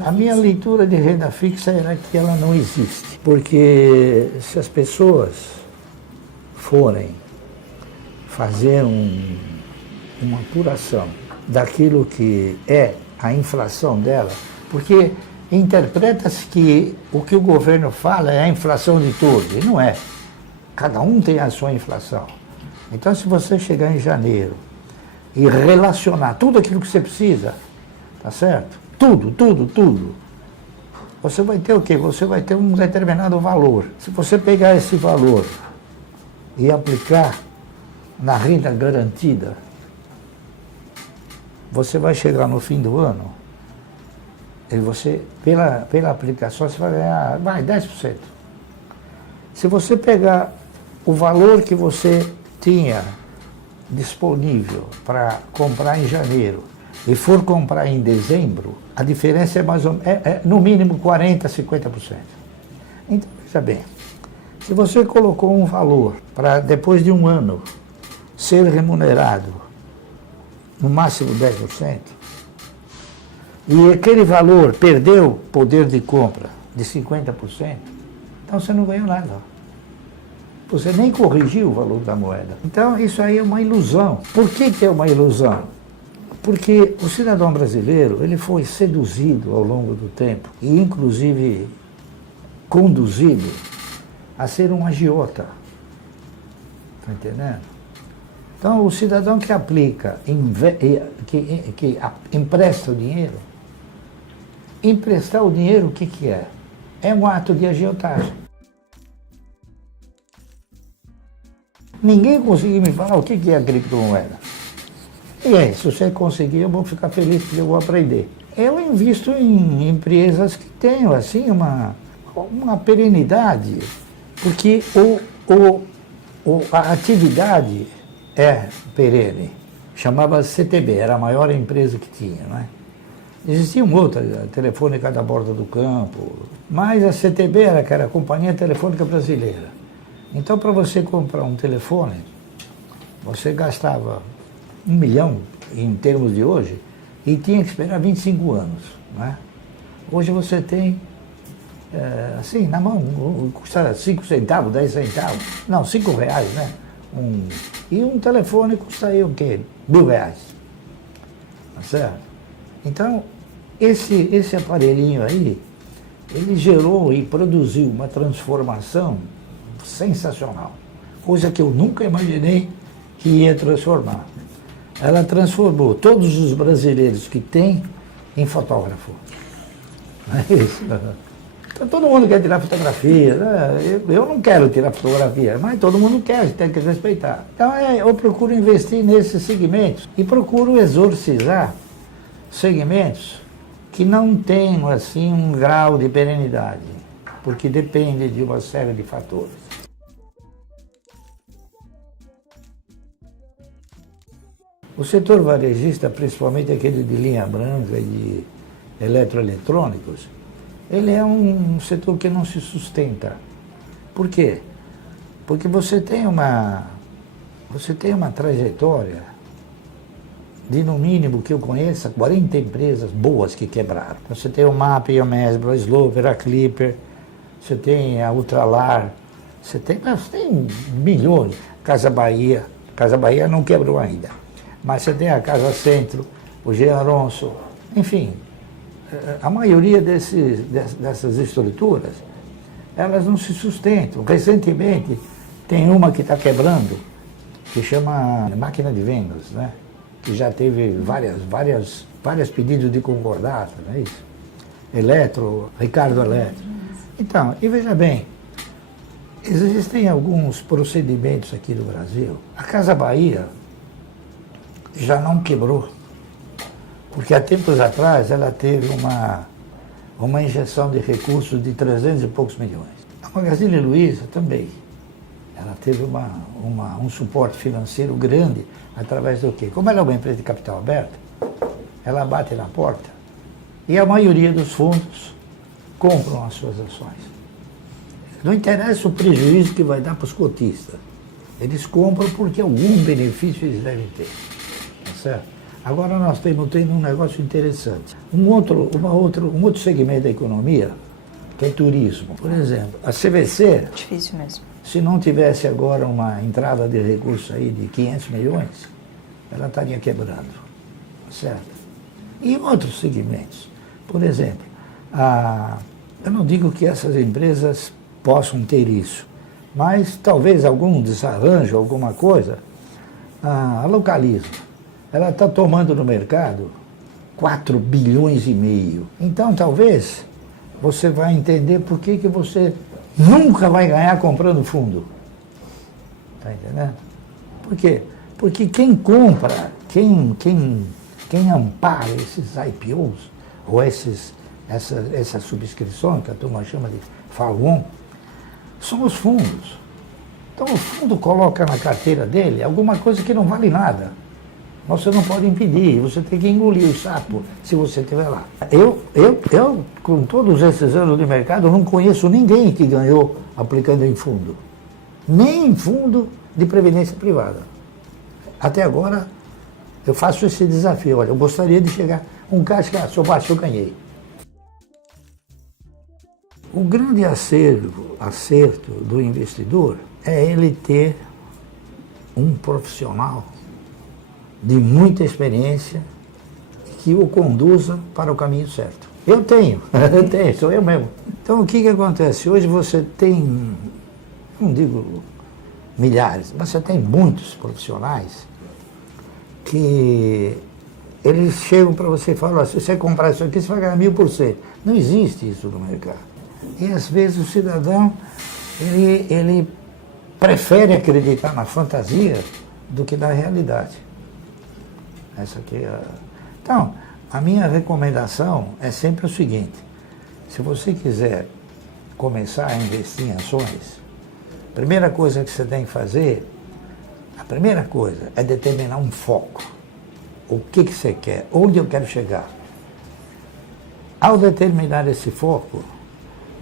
A minha leitura de renda fixa era que ela não existe, porque se as pessoas forem fazer uma apuração daquilo que é a inflação dela, porque interpreta-se que o que o governo fala é a inflação de todos, e não é. Cada um tem a sua inflação. Então, se você chegar em janeiro e relacionar tudo aquilo que você precisa, tá certo? Tudo. Você vai ter o quê? Você vai ter um determinado valor. Se você pegar esse valor e aplicar na renda garantida, você vai chegar no fim do ano e você, pela aplicação, você vai ganhar 10%. Se você pegar o valor que você tinha disponível para comprar em janeiro e for comprar em dezembro, a diferença é mais ou menos, no mínimo 40%, 50%. Então, veja bem, se você colocou um valor para depois de um ano ser remunerado no máximo 10%, e aquele valor perdeu poder de compra de 50%, então você não ganhou nada. Você nem corrigiu o valor da moeda. Então, isso aí é uma ilusão. Por que é uma ilusão? Porque o cidadão brasileiro, ele foi seduzido ao longo do tempo e, inclusive, conduzido a ser um agiota. Está entendendo? Então, o cidadão que aplica, que empresta o dinheiro, emprestar o dinheiro, o que é? É um ato de agiotagem. Ninguém conseguiu me falar o que é a criptomoeda. E aí, se você conseguir, eu vou ficar feliz porque eu vou aprender. Eu invisto em empresas que tenham, assim, uma perenidade, porque a atividade é perene. Chamava-se CTB, era a maior empresa que tinha, não é? Existiam outras, a Telefônica da Borda do Campo, mas a CTB era a Companhia Telefônica Brasileira. Então, para você comprar um telefone, você gastava 1 milhão em termos de hoje e tinha que esperar 25 anos. Né? Hoje você tem, assim, na mão, custa 5 centavos, 10 centavos, não, 5 reais, né? E um telefone custa aí o quê? R$1.000. Tá certo? Então, esse aparelhinho aí, ele gerou e produziu uma transformação sensacional, coisa que eu nunca imaginei que ia transformar. Ela transformou todos os brasileiros que tem em fotógrafo. Não é isso? Então, todo mundo quer tirar fotografia, né? Eu não quero tirar fotografia, mas todo mundo quer, tem que respeitar. Então eu procuro investir nesses segmentos e procuro exorcizar segmentos que não tenham assim um grau de perenidade, porque depende de uma série de fatores. O setor varejista, principalmente aquele de linha branca e de eletroeletrônicos, ele é um setor que não se sustenta. Por quê? Porque você tem uma trajetória de, no mínimo, que eu conheça, 40 empresas boas que quebraram. Você tem o MAP, a Mesbro, a Sloper, a Clipper, você tem a Ultralar, você tem milhões. Casa Bahia não quebrou ainda. Mas você tem a Casa Centro, o G. Alonso, enfim, a maioria dessas estruturas, elas não se sustentam. Recentemente, tem uma que está quebrando, que chama Máquina de Vendas, né? Que já teve vários pedidos de concordata, não é isso? Ricardo Eletro. Então, e veja bem, existem alguns procedimentos aqui no Brasil. A Casa Bahia já não quebrou, porque há tempos atrás ela teve uma injeção de recursos de 300 e poucos milhões. A Magazine Luiza também. Ela teve um suporte financeiro grande através do quê? Como ela é uma empresa de capital aberto, ela bate na porta e a maioria dos fundos compram as suas ações. Não interessa o prejuízo que vai dar para os cotistas. Eles compram porque algum benefício eles devem ter. Tá certo? Agora nós estamos tendo um negócio interessante. Um outro segmento da economia, que é turismo. Por exemplo, a CVC, Difícil mesmo. se não tivesse agora uma entrada de recursos aí de 500 milhões, ela estaria quebrando, certo? E outros segmentos. Por exemplo, eu não digo que essas empresas possam ter isso, mas talvez algum desarranjo, alguma coisa, a Localiza, ela está tomando no mercado 4 bilhões e meio. Então, talvez, você vai entender por que você nunca vai ganhar comprando fundo. Está entendendo? Por quê? Porque quem compra, quem ampara esses IPOs, ou essa subscrição, que a turma chama de follow-on, são os fundos. Então o fundo coloca na carteira dele alguma coisa que não vale nada. Você não pode impedir, você tem que engolir o sapo se você estiver lá. Eu, com todos esses anos de mercado, não conheço ninguém que ganhou aplicando em fundo. Nem em fundo de previdência privada. Até agora, eu faço esse desafio. Olha, eu gostaria de chegar um caixa que, seu baixo, eu ganhei. O grande acerto do investidor é ele ter um profissional de muita experiência que o conduza para o caminho certo. Eu tenho, sou eu mesmo. Então o que acontece? Hoje você tem, não digo milhares, mas você tem muitos profissionais que eles chegam para você e falam, se você comprar isso aqui, você vai ganhar 1000%. Não existe isso no mercado. E às vezes o cidadão, ele prefere acreditar na fantasia do que na realidade. Essa aqui é Então, a minha recomendação é sempre o seguinte: se você quiser começar a investir em ações, a primeira coisa que você tem que fazer, a primeira coisa é determinar um foco. O que você quer, onde eu quero chegar. Ao determinar esse foco,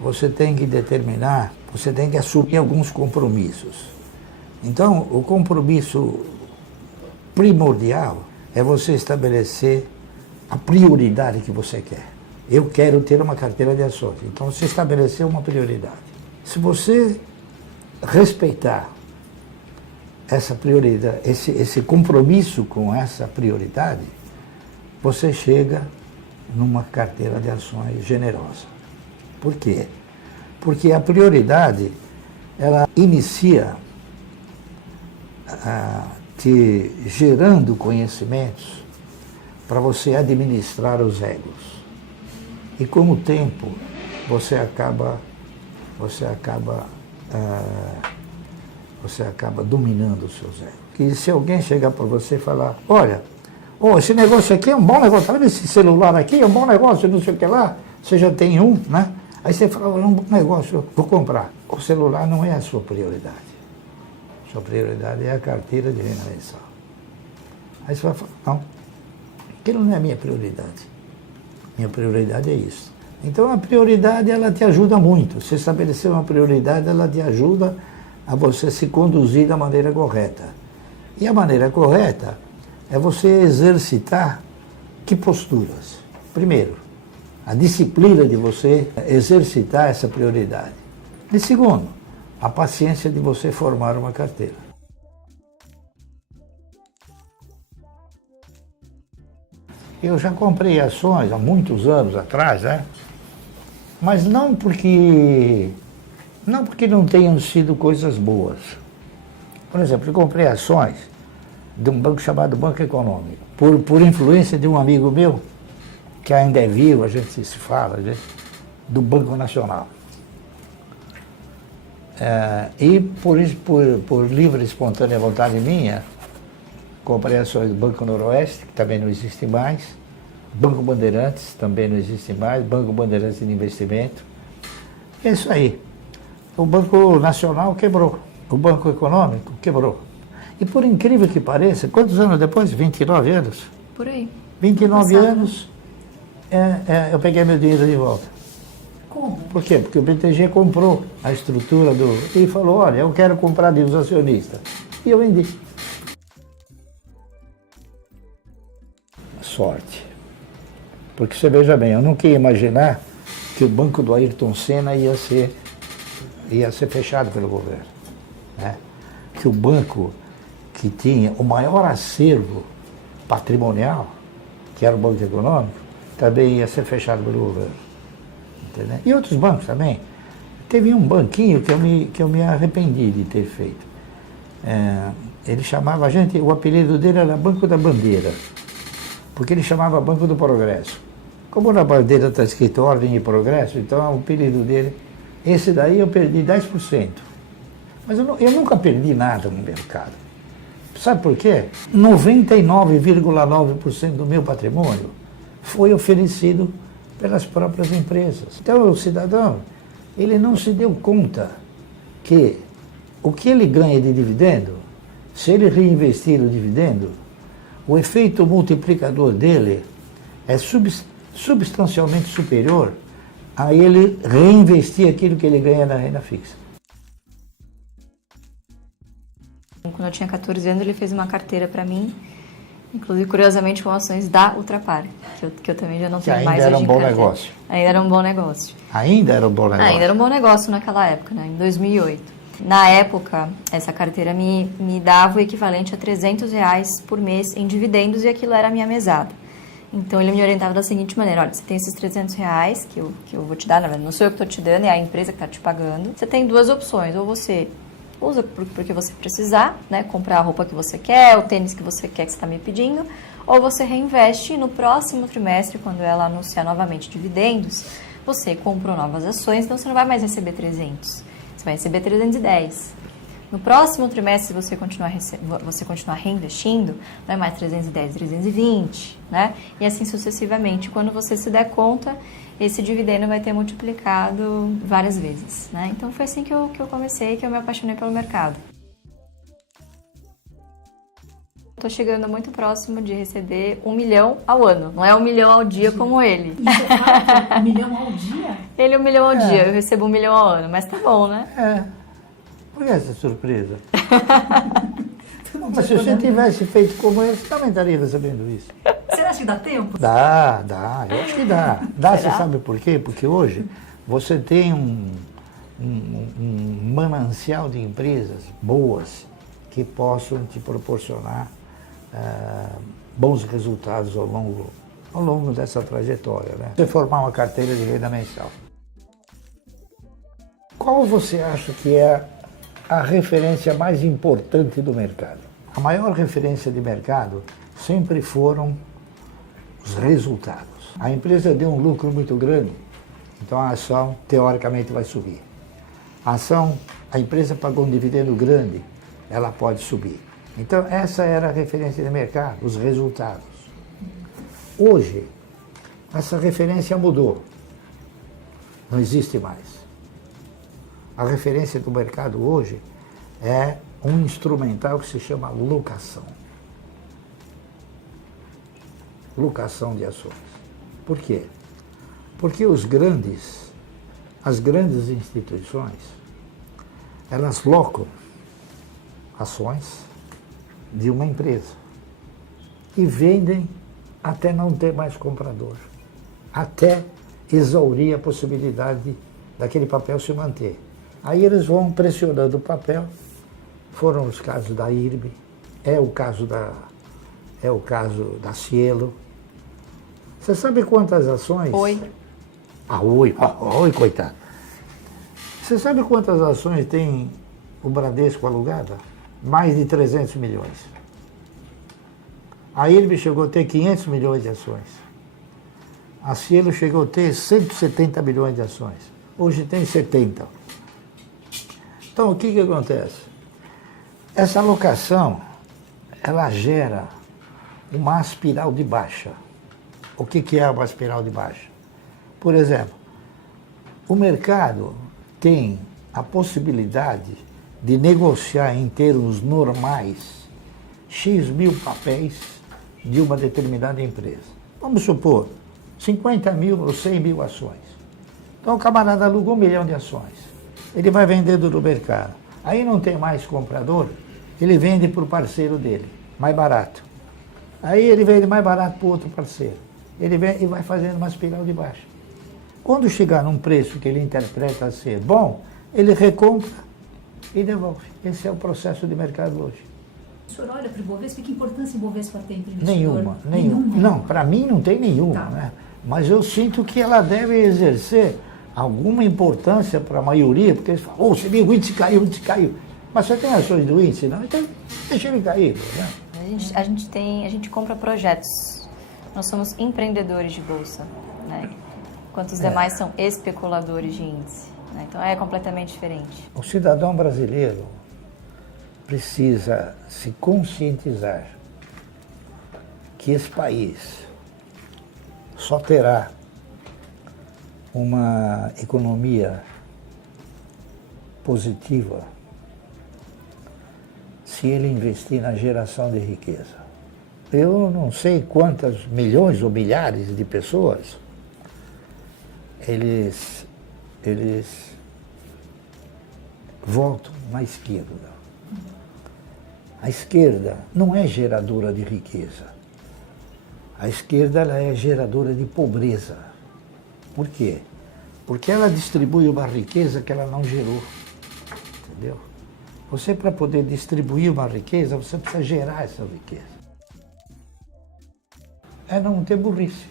você tem que assumir alguns compromissos. Então, o compromisso primordial é você estabelecer a prioridade que você quer. Eu quero ter uma carteira de ações. Então, você estabeleceu uma prioridade. Se você respeitar essa prioridade, esse compromisso com essa prioridade, você chega numa carteira de ações generosa. Por quê? Porque a prioridade, ela inicia te gerando conhecimentos para você administrar os egos. E com o tempo, você acaba dominando os seus egos. E se alguém chegar para você e falar, olha, esse negócio aqui é um bom negócio, tá vendo esse celular aqui é um bom negócio, não sei o que lá, você já tem um, né? Aí você fala, é um bom negócio, eu vou comprar. O celular não é a sua prioridade. Sua prioridade é a carteira de renda mensal. Aí você vai falar, não, aquilo não é a minha prioridade. Minha prioridade é isso. Então a prioridade, ela te ajuda muito. Se estabelecer uma prioridade, ela te ajuda a você se conduzir da maneira correta. E a maneira correta é você exercitar que posturas? Primeiro, a disciplina de você exercitar essa prioridade. E segundo, a paciência de você formar uma carteira. Eu já comprei ações há muitos anos atrás, né? Mas não porque não tenham sido coisas boas. Por exemplo, eu comprei ações de um banco chamado Banco Econômico, por influência de um amigo meu, que ainda é vivo, a gente se fala, do Banco Nacional. E por livre e espontânea vontade minha, comprei ações do Banco Noroeste, que também não existe mais, Banco Bandeirantes, também não existe mais, Banco Bandeirantes de Investimento. É isso aí. O Banco Nacional quebrou, o Banco Econômico quebrou. E por incrível que pareça, quantos anos depois? 29 anos? Por aí. 29 anos, eu peguei meu dinheiro de volta. Como? Por quê? Porque o BTG comprou a estrutura e falou, olha, eu quero comprar dos acionistas. E eu vendi. sorte. Porque você veja bem, eu nunca ia imaginar que o banco do Ayrton Senna ia ser fechado pelo governo, né? Que o banco que tinha o maior acervo patrimonial, que era o Banco Econômico, também ia ser fechado pelo governo. Entendeu? E outros bancos também. Teve um banquinho que eu me arrependi de ter feito. Ele chamava a gente, o apelido dele era Banco da Bandeira, porque ele chamava Banco do Progresso. Como na bandeira está escrito Ordem e Progresso, então o apelido dele, esse daí eu perdi 10%. Mas eu nunca perdi nada no mercado. Sabe por quê? 99,9% do meu patrimônio foi oferecido pelas próprias empresas. Então o cidadão, ele não se deu conta que o que ele ganha de dividendo, se ele reinvestir o dividendo, o efeito multiplicador dele é substancialmente superior a ele reinvestir aquilo que ele ganha na renda fixa. Quando eu tinha 14 anos, ele fez uma carteira para mim, inclusive, curiosamente, com ações da Ultrapar, que eu também já não tenho mais hoje em carteira. Ainda era um bom negócio. Ainda era um bom negócio? Ainda era um bom negócio naquela época, né? Em 2008. Na época, essa carteira me dava o equivalente a R$300 por mês em dividendos e aquilo era a minha mesada. Então, ele me orientava da seguinte maneira: olha, você tem esses R$300 que eu vou te dar, na verdade, não sou eu que estou te dando, é a empresa que está te pagando. Você tem duas opções: ou você usa porque você precisar, né, comprar a roupa que você quer, o tênis que você quer que você está me pedindo, ou você reinveste e no próximo trimestre, quando ela anunciar novamente dividendos, você comprou novas ações, então você não vai mais receber 300, você vai receber 310. No próximo trimestre, se você continuar reinvestindo, não é mais 310, 320, né? E assim sucessivamente. Quando você se der conta, esse dividendo vai ter multiplicado várias vezes, né? Então foi assim que eu comecei, que eu me apaixonei pelo mercado. Estou chegando muito próximo de receber 1 milhão ao ano. Não é 1 milhão ao dia como ele. E você fala que 1 milhão ao dia? Ele é 1 milhão ao dia, eu recebo 1 milhão ao ano, mas tá bom, né? Por que essa surpresa? Mas se você tivesse feito como ele, você também estaria recebendo isso. Você acha que dá tempo? Dá, eu acho que dá. Dá, Será? você sabe por quê? Porque hoje você tem um manancial de empresas boas que possam te proporcionar bons resultados ao longo dessa trajetória, né? Você formar uma carteira de renda mensal. Qual você acha que é a referência mais importante do mercado? A maior referência de mercado sempre foram os resultados. A empresa deu um lucro muito grande, então a ação teoricamente vai subir. A empresa pagou um dividendo grande, ela pode subir. Então essa era a referência de mercado, os resultados. Hoje, essa referência mudou, não existe mais. A referência do mercado hoje é um instrumental que se chama locação. Locação de ações. Por quê? Porque as grandes instituições, elas locam ações de uma empresa e vendem até não ter mais comprador, até exaurir a possibilidade daquele papel se manter. Aí eles vão pressionando o papel. Foram os casos da IRB, é o caso da Cielo. Você sabe quantas ações? Oi. Oi, coitado. Você sabe quantas ações tem o Bradesco alugada? Mais de 300 milhões. A IRB chegou a ter 500 milhões de ações. A Cielo chegou a ter 170 milhões de ações. Hoje tem 70. Então, o que acontece? Essa alocação, ela gera uma espiral de baixa. O que é uma espiral de baixa? Por exemplo, o mercado tem a possibilidade de negociar em termos normais X mil papéis de uma determinada empresa. Vamos supor, 50 mil ou 100 mil ações. Então o camarada aluga 1 milhão de ações. Ele vai vendendo no mercado. Aí não tem mais comprador, ele vende para o parceiro dele, mais barato. Aí ele vende mais barato para o outro parceiro. Ele vem e vai fazendo uma espiral de baixo. Quando chegar num preço que ele interpreta ser bom, ele recompra e devolve. Esse é o processo de mercado hoje. O senhor olha para o Ibovespa, que importância o Ibovespa tem para o Nenhuma. investidor? Não, para mim não tem nenhuma, Tá. né? Mas eu sinto que ela deve exercer alguma importância para a maioria, porque eles falam, você viu, o índice caiu. Mas você tem ações do índice, não? Então deixa ele cair, né? A gente compra projetos. Nós somos empreendedores de bolsa, né? Enquanto os demais são especuladores de índice, né? Então é completamente diferente. O cidadão brasileiro precisa se conscientizar que esse país só terá uma economia positiva se ele investir na geração de riqueza. Eu não sei quantas milhões ou milhares de pessoas eles votam na esquerda. A esquerda não é geradora de riqueza. A esquerda ela é geradora de pobreza. Por quê? Porque ela distribui uma riqueza que ela não gerou. Entendeu? Você, para poder distribuir uma riqueza, você precisa gerar essa riqueza. É não ter burrice.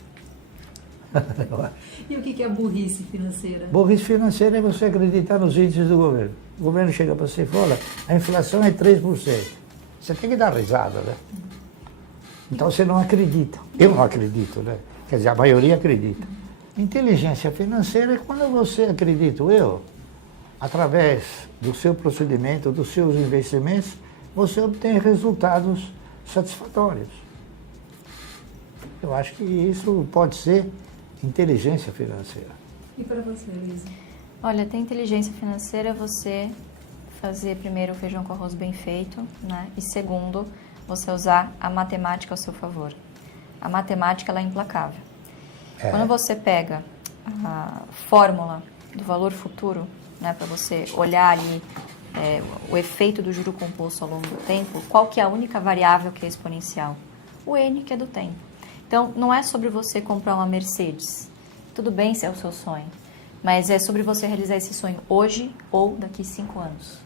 E o que é burrice financeira? Burrice financeira é você acreditar nos índices do governo. O governo chega para você e fala, a inflação é 3%. Você tem que dar risada, né? Então você não acredita. Eu não acredito, né? Quer dizer, a maioria acredita. Inteligência financeira é quando você acredita, através do seu procedimento, dos seus investimentos, você obtém resultados satisfatórios. Eu acho que isso pode ser inteligência financeira. E para você, Luísa? Olha, ter inteligência financeira é você fazer primeiro o feijão com arroz bem feito, né? E segundo, você usar a matemática ao seu favor. A matemática ela é implacável. Quando você pega a fórmula do valor futuro, né, para você olhar ali o efeito do juro composto ao longo do tempo, qual que é a única variável que é exponencial? O N, que é do tempo. Então, não é sobre você comprar uma Mercedes. Tudo bem se é o seu sonho, mas é sobre você realizar esse sonho hoje ou daqui 5 anos.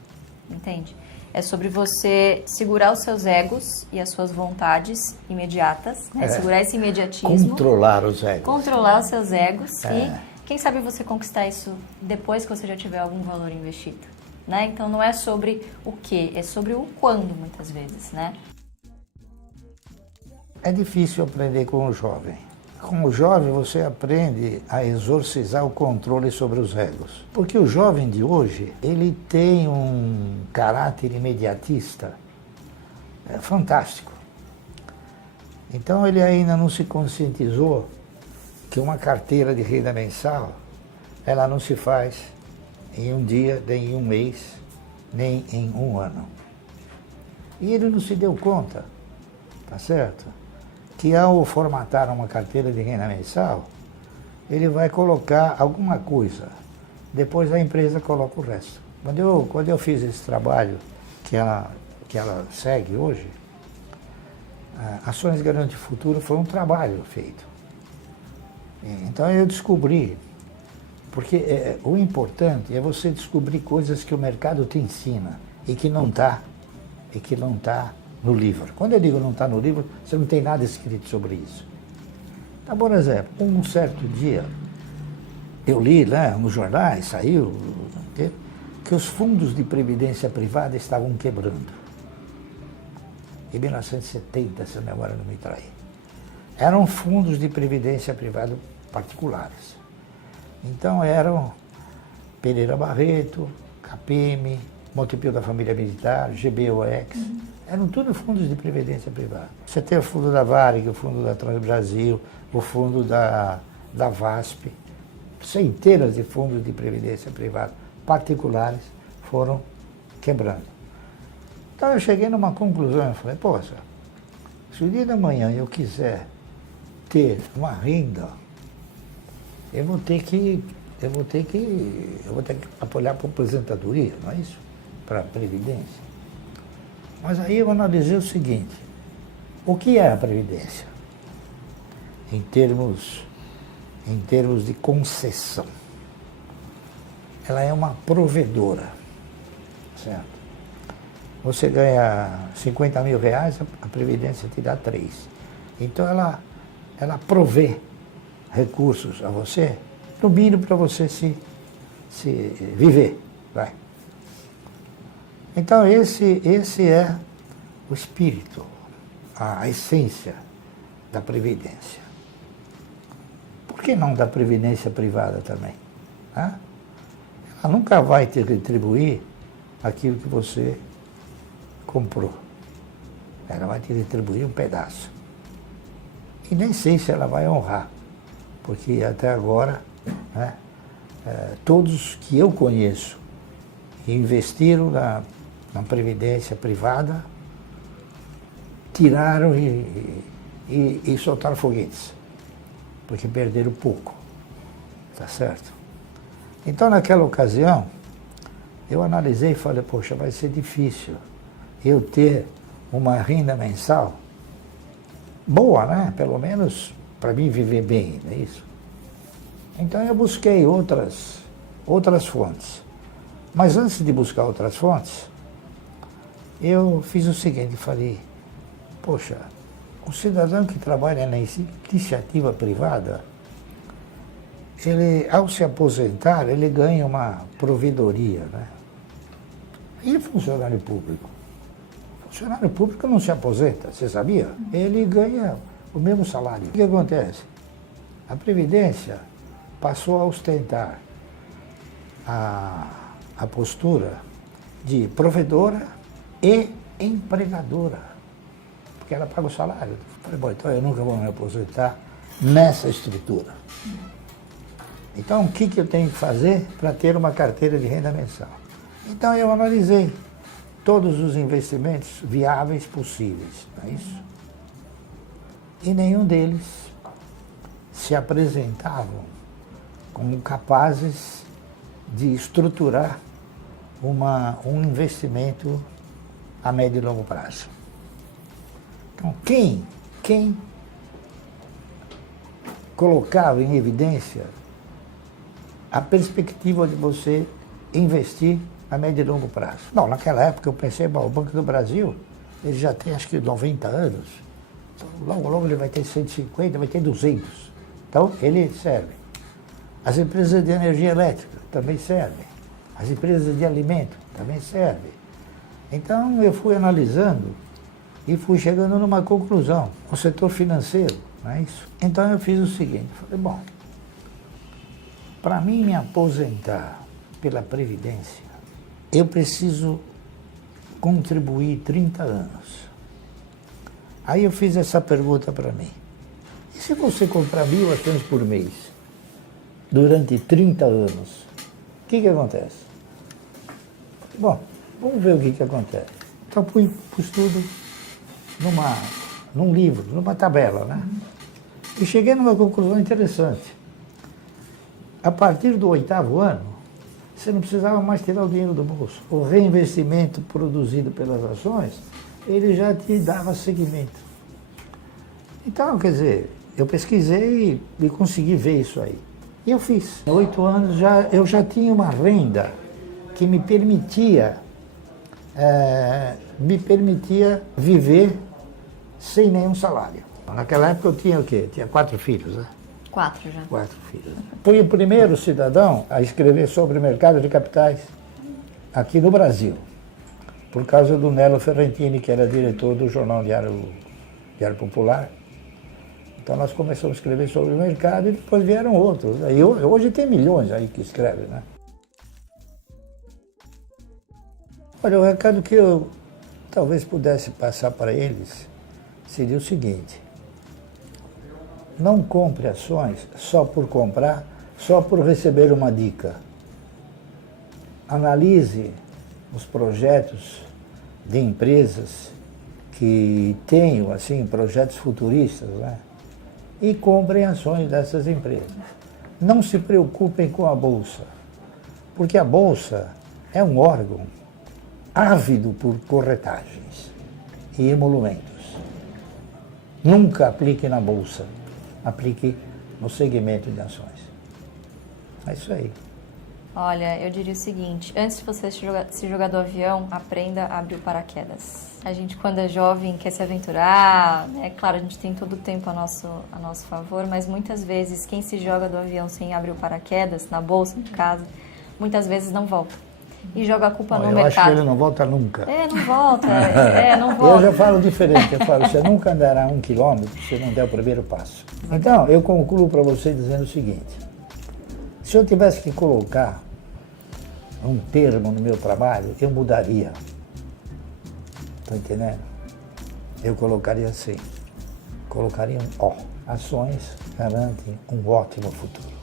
Entende? É sobre você segurar os seus egos e as suas vontades imediatas, né? Segurar esse imediatismo. Controlar os egos. Controlar os seus egos e, quem sabe, você conquistar isso depois que você já tiver algum valor investido, né? Então, não é sobre o que, é sobre o quando, muitas vezes, né? É difícil aprender com o jovem. Com o jovem, você aprende a exorcizar o controle sobre os egos. Porque o jovem de hoje, ele tem um caráter imediatista fantástico. Então, ele ainda não se conscientizou que uma carteira de renda mensal, ela não se faz em um dia, nem em um mês, nem em um ano. E ele não se deu conta, tá certo? Que ao formatar uma carteira de renda mensal, ele vai colocar alguma coisa, depois a empresa coloca o resto. Quando eu fiz esse trabalho que ela segue hoje, Ações Garante Futuro foi um trabalho feito. Então eu descobri, porque o importante é você descobrir coisas que o mercado te ensina e que não está no livro. Quando eu digo não está no livro, você não tem nada escrito sobre isso. Então, por exemplo, um certo dia, eu li nos jornais, saiu, que os fundos de previdência privada estavam quebrando. Em 1970, se a memória não me trair. Eram fundos de previdência privada particulares. Então eram Pereira Barreto, KPM, Montepio da Família Militar, GBOX, eram tudo fundos de previdência privada. Você tem o fundo da Varig, o fundo da Transbrasil, o fundo da VASP, centenas de fundos de previdência privada particulares foram quebrando. Então eu cheguei numa conclusão, eu falei, poxa, se o dia da manhã eu quiser ter uma renda, eu vou ter que apoiar para a aposentadoria, não é isso? Para a previdência. Mas aí eu analisei o seguinte, O que é a Previdência? Em termos de concessão. Ela é uma provedora, certo? Você ganha 50 mil reais, a Previdência te dá 3. Então ela provê recursos a você, no mínimo para você se viver. Vai. Então esse é o espírito, a essência da Previdência. Por que não da Previdência privada também? Ela nunca vai te retribuir aquilo que você comprou. Ela vai te retribuir um pedaço. E nem sei se ela vai honrar, porque até agora, né, todos que eu conheço que investiram na Previdência privada, tiraram e soltaram foguetes, porque perderam pouco, tá certo? Então, naquela ocasião, eu analisei e falei, poxa, vai ser difícil eu ter uma renda mensal boa, né? Pelo menos para mim viver bem, não é isso? Então eu busquei outras fontes. Mas antes de buscar outras fontes, eu fiz o seguinte, falei, poxa, o cidadão que trabalha na iniciativa privada, ele, ao se aposentar, ele ganha uma provedoria, né? E funcionário público? Funcionário público não se aposenta, você sabia? Ele ganha o mesmo salário. O que acontece? A Previdência passou a ostentar a postura de provedora e empregadora, porque ela paga o salário. Eu falei, bom, então eu nunca vou me aposentar nessa estrutura. Então, o que eu tenho que fazer para ter uma carteira de renda mensal? Então, eu analisei todos os investimentos viáveis possíveis, não é isso? E nenhum deles se apresentavam como capazes de estruturar um investimento a médio e longo prazo. Então, quem colocava em evidência a perspectiva de você investir a médio e longo prazo? Bom, naquela época eu pensei, bom, o Banco do Brasil, ele já tem acho que 90 anos, então, logo ele vai ter 150, vai ter 200. Então, ele serve. As empresas de energia elétrica também servem. As empresas de alimento também servem. Então, eu fui analisando e fui chegando numa conclusão. O setor financeiro, não é isso? Então, eu fiz o seguinte, falei, bom, para mim me aposentar pela Previdência, eu preciso contribuir 30 anos. Aí eu fiz essa pergunta para mim. E se você comprar 1.000 ações por mês, durante 30 anos, o que acontece? Bom, vamos ver o que acontece. Então pus tudo num livro, numa tabela, né? E cheguei numa conclusão interessante. A partir do 8º ano, você não precisava mais tirar o dinheiro do bolso. O reinvestimento produzido pelas ações, ele já te dava seguimento. Então, quer dizer, eu pesquisei e consegui ver isso aí. E eu fiz. Em 8 anos eu já tinha uma renda que me permitia viver sem nenhum salário. Naquela época eu tinha o quê? Tinha 4 filhos, né? 4 já. 4 filhos. Fui o primeiro cidadão a escrever sobre o mercado de capitais aqui no Brasil, por causa do Nelo Ferrentini, que era diretor do jornal Diário Popular. Então nós começamos a escrever sobre o mercado e depois vieram outros. E hoje tem milhões aí que escrevem, né? Olha, o recado que eu talvez pudesse passar para eles seria o seguinte: não compre ações só por comprar, só por receber uma dica. Analise os projetos de empresas que tenham, assim, projetos futuristas, né? E comprem ações dessas empresas. Não se preocupem com a Bolsa, porque a Bolsa é um órgão ávido por corretagens e emolumentos. Nunca aplique na bolsa, aplique no segmento de ações. É isso aí. Olha, eu diria o seguinte, antes de você se jogar do avião, aprenda a abrir o paraquedas. A gente, quando é jovem, quer se aventurar, né? Claro, a gente tem todo o tempo a nosso favor, mas muitas vezes quem se joga do avião sem abrir o paraquedas, na bolsa, no caso, muitas vezes não volta. E joga a culpa no eu mercado. acho que ele não volta nunca. Não volta, não volta. Eu já falo diferente, eu falo, você nunca andará 1 quilômetro se não der o primeiro passo. Então, eu concluo para você dizendo o seguinte, se eu tivesse que colocar um termo no meu trabalho, eu mudaria. Está entendendo? Eu colocaria assim, colocaria um O. Ações garantem um ótimo futuro.